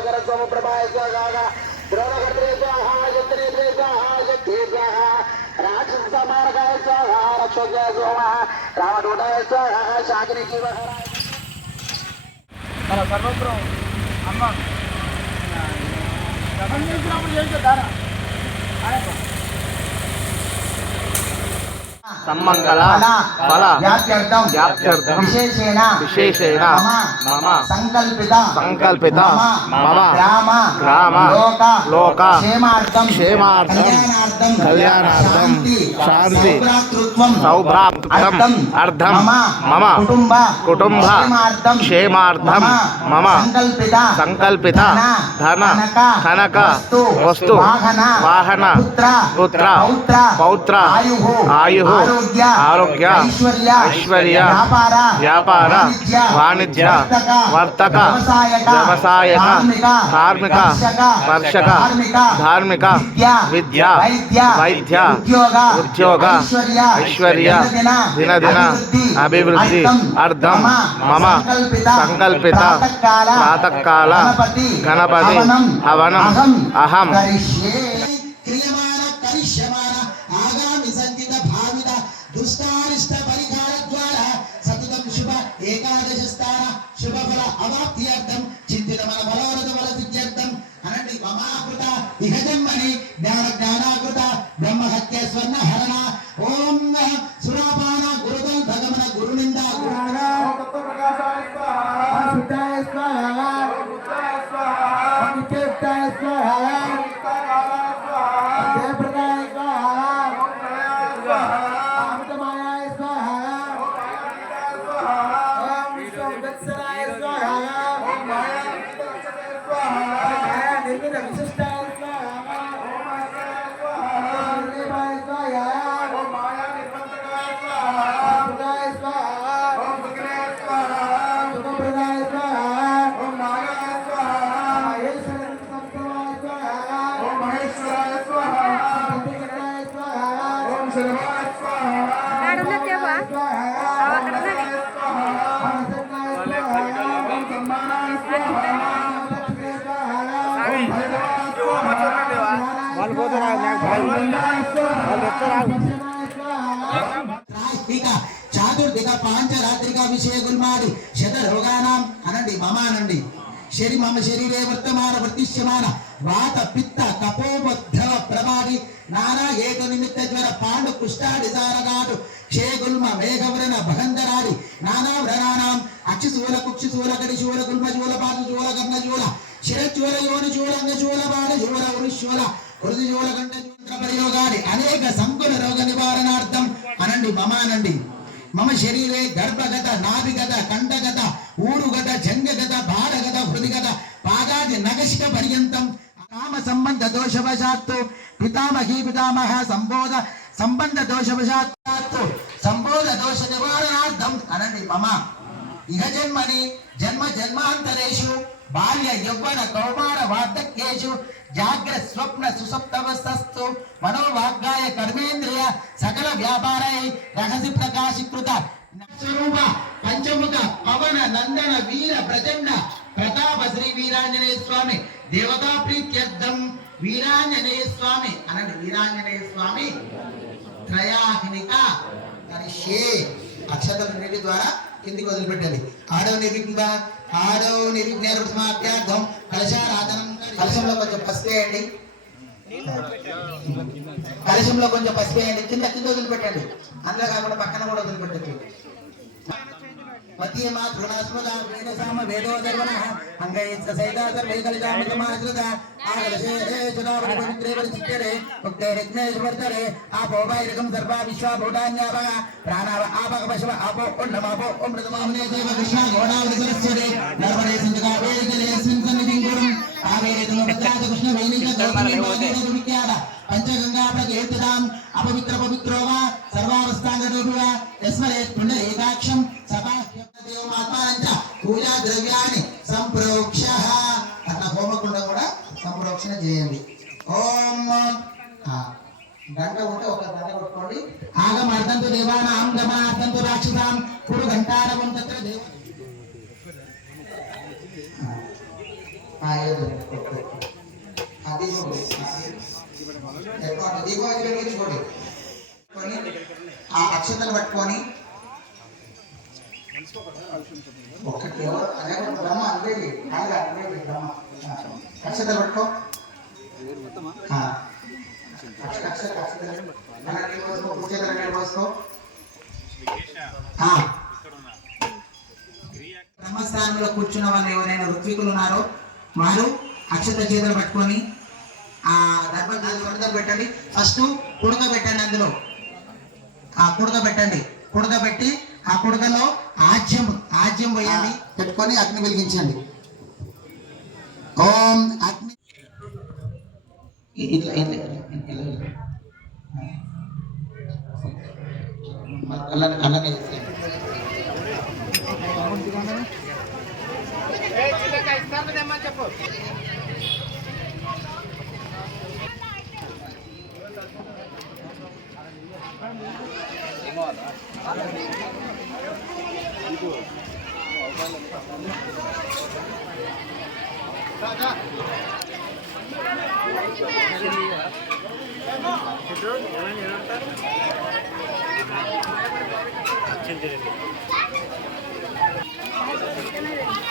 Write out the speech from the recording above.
ప్రభాకర సోమ ప్రభాయ స్వాగా ద్రోణకర్త్రే స్వాహ యత్రేత్రే స్వాహ శక్తి స్వాహ రాక్షస సమారకాయ స్వాహ రక్షోజయ సోమ రామదూతాయ స్వాహ శాకిని మన సర్వత్రం అమ్మ అందించినప్పుడు చేసే దాన సమ్మంగళ ఫల వ్యాప్త్యర్థం వ్యాప్త్యర్థం విశేషేణ విశేషేణ మమ మమ సంకల్పిత సంకల్పిత మమ గ్రామ గ్రామ లోక లోక క్షేమార్థం క్షేమార్థం కళ్యాణార్థం కళ్యాణార్థం శాంతి సౌభ్రాతృత్వం సౌభ్రాతృత్వం అర్థం మమ కుటుంబ కుటుంబ క్షేమార్థం క్షేమార్థం మమ సంకల్పిత సంకల్పిత ధన కనక వస్తు వాహన వాహన పుత్ర పుత్ర పౌత్ర పౌత్ర ఆయుః ఆయుః ಆರೋಗ್ಯ ಆರೋಗ್ಯ ಐಶ್ವರ್ಯ ಐಶ್ವರ್ಯ ವ್ಯಾಪಾರ ವ್ಯಾಪಾರ ವಾಣಿಜ್ಯ ವರ್ತಕ ವ್ಯವಸಾಯಕ ಕಾರ್ಮಿಕ ವರ್ಷಕ ಧಾರ್ಮಿಕ ವಿದ್ಯಾ ವೈದ್ಯ ಉದ್ಯೋಗ ಐಶ್ವರ್ಯ ದಿನ ದಿನ ಅಭಿವೃದ್ಧಿ ಅರ್ಧಂ ಮಮ ಸಂಕಲ್ಪಿತ ಪ್ರಾತಃ ಕಾಲ ಗಣಪತಿ ಹವನಂ ಅಹಂ ಕ್ರಿಯಮಾನ ಕರಿಷ್ಯಮಾನ దుష్టారిష్ట పరిహార ద్వారా సతతం శుభ ఏకాదశ స్థాన శుభ ఫల అవాప్త్యర్థం చింతిత మన బలోరథ బల సిద్ధ్యర్థం. అనండి మమాకృత ఇహజన్మని జ్ఞాన జ్ఞానాకృత బ్రహ్మ సత్య స్వర్ణ హరణ. ఓం సురాపాన గురుదం భగవన గురునింద. స్వాహ స్వాహ స్వాహ primera చాతుర్దిక పాంచరాత్రిక విషయ గుల్మాది శత రోగానాం అనండి మమ అనండి శరి మమ శరీరే వర్తమాన వర్తిష్యమాన వాత పిత్త కపోపద్రవ ప్రమాది నానా ఏక నిమిత్త జ్వర పాండు కుష్టాడి సారగాడు క్షేగుల్మ మేఘవ్రణ భగంధరాడి నానా వ్రణానాం అక్షి శూల కుక్షి శూల గడి శూల గుల్మ శూల పాటు శూల కర్ణ శూల శిరచూల యోని శూల అంగ శూల బాణ శూల ఉరుశూల హృది శూల కంఠ శూల ప్రయోగాడి అనేక సంకుల రోగ నివారణార్థం అనండి మమ అనండి మమ శరీరే గర్భగత నాభిగత కంఠగత ఊరుగత జంగగత బాడగత హృదిగత పాదాది నగశిక పర్యంతం కామ సంబంధ దోషవశాత్తు పితామహీ పితామహ సంబోధ సంబంధ దోషవశాత్తు సంబోధ దోష నివారణార్థం అనండి మమ. ఇహ జన్మని జన్మ జన్మాంతరేషు బాల్య యౌవన కౌమార వార్ధక్యేషు జాగ్ర స్వప్న సుసప్తవస్తస్తు మనోవాగ్గాయ కర్మేంద్రియ సకల వ్యాపారై రహసి ప్రకాశీకృత. స్వరూప పంచముఖ పవన నందన వీర ప్రచండ ప్రతాప శ్రీ వీరాంజనేయ స్వామి దేవతా ప్రీత్యర్థం వీరాంజనేయ స్వామి. అనండి వీరాంజనేయ స్వామి. త్రయాహినిక కరిష్యే అక్షతల నీటి ద్వారా కిందికి వదిలిపెట్టాలి ఆడవ నిర్విఘ్న ఆడవ నిర్విఘ్న సమాప్యార్థం కలశారాధనం కలశంలో కొంచెం పసుపు వేయండి. కలశంలో కొంచెం పసుపు వేయండి. కింద కింద వదిలిపెట్టండి. అందులో కాకుండా పక్కన కూడా వదిలిపెట్టచ్చు మధ్యమా తృణాస్మద వేదసామ వేదోదర్వణ అంగైస్త సైతా సర్వే కలిజామృతమాశ్రిత ఆగలశే చునావరి పవిత్రే పరిచిత్యరే ఉక్తే యజ్ఞేశ్వర్తరే ఆపో వైరకం సర్వా విశ్వ భూటాన్యాపగ ప్రాణావ ఆపగ పశవ ఆపో ఉండమాపో అమృతమాహునే దేవ కృష్ణ విఖ్యాత పంచగంగా ప్రకీర్తితాం అపవిత్ర పవిత్రో వా. సర్వావస్థాంగరూపి వా యస్మరే పుండరీకాక్షం. సభా దేవమాత్మానంచ పూజా ద్రవ్యాన్ని సంప్రోక్ష. అట్లా హోమకుండం కూడా సంప్రోక్షణ చేయండి. ఓం. గంట ఉంటే ఒక గంట కొట్టుకోండి. ఆగం అర్థంతు దేవానాం. గమన అర్థంతు రాక్షసాం. కురు ఘంటారవం తత్ర దేవ ఆ, పెట్టుకోండి దీపం వెలిగించుకోండి. ఆ అక్షతలు పట్టుకొని. ఒకటి అదే బ్రహ్మ అందేది కాదు అందేది బ్రహ్మ. అక్షతలు పట్టుకో. బ్రహ్మస్థానంలో కూర్చున్న వాళ్ళు ఎవరైనా ఋత్వికులు ఉన్నారో వారు అక్షత చేతులు పట్టుకొని ఆ దర్భం దాని పెట్టండి. ఫస్ట్ కుడక పెట్టండి అందులో. ఆ కుడక పెట్టండి. కుడక పెట్టి ఆ కుడకలో ఆజ్యం ఆజ్యం పోయండి పెట్టుకొని అగ్ని వెలిగించండి. ఓం అగ్ని. ఇట్లా ఇట్లా. అలానే అలానే చేయండి. చిన్నది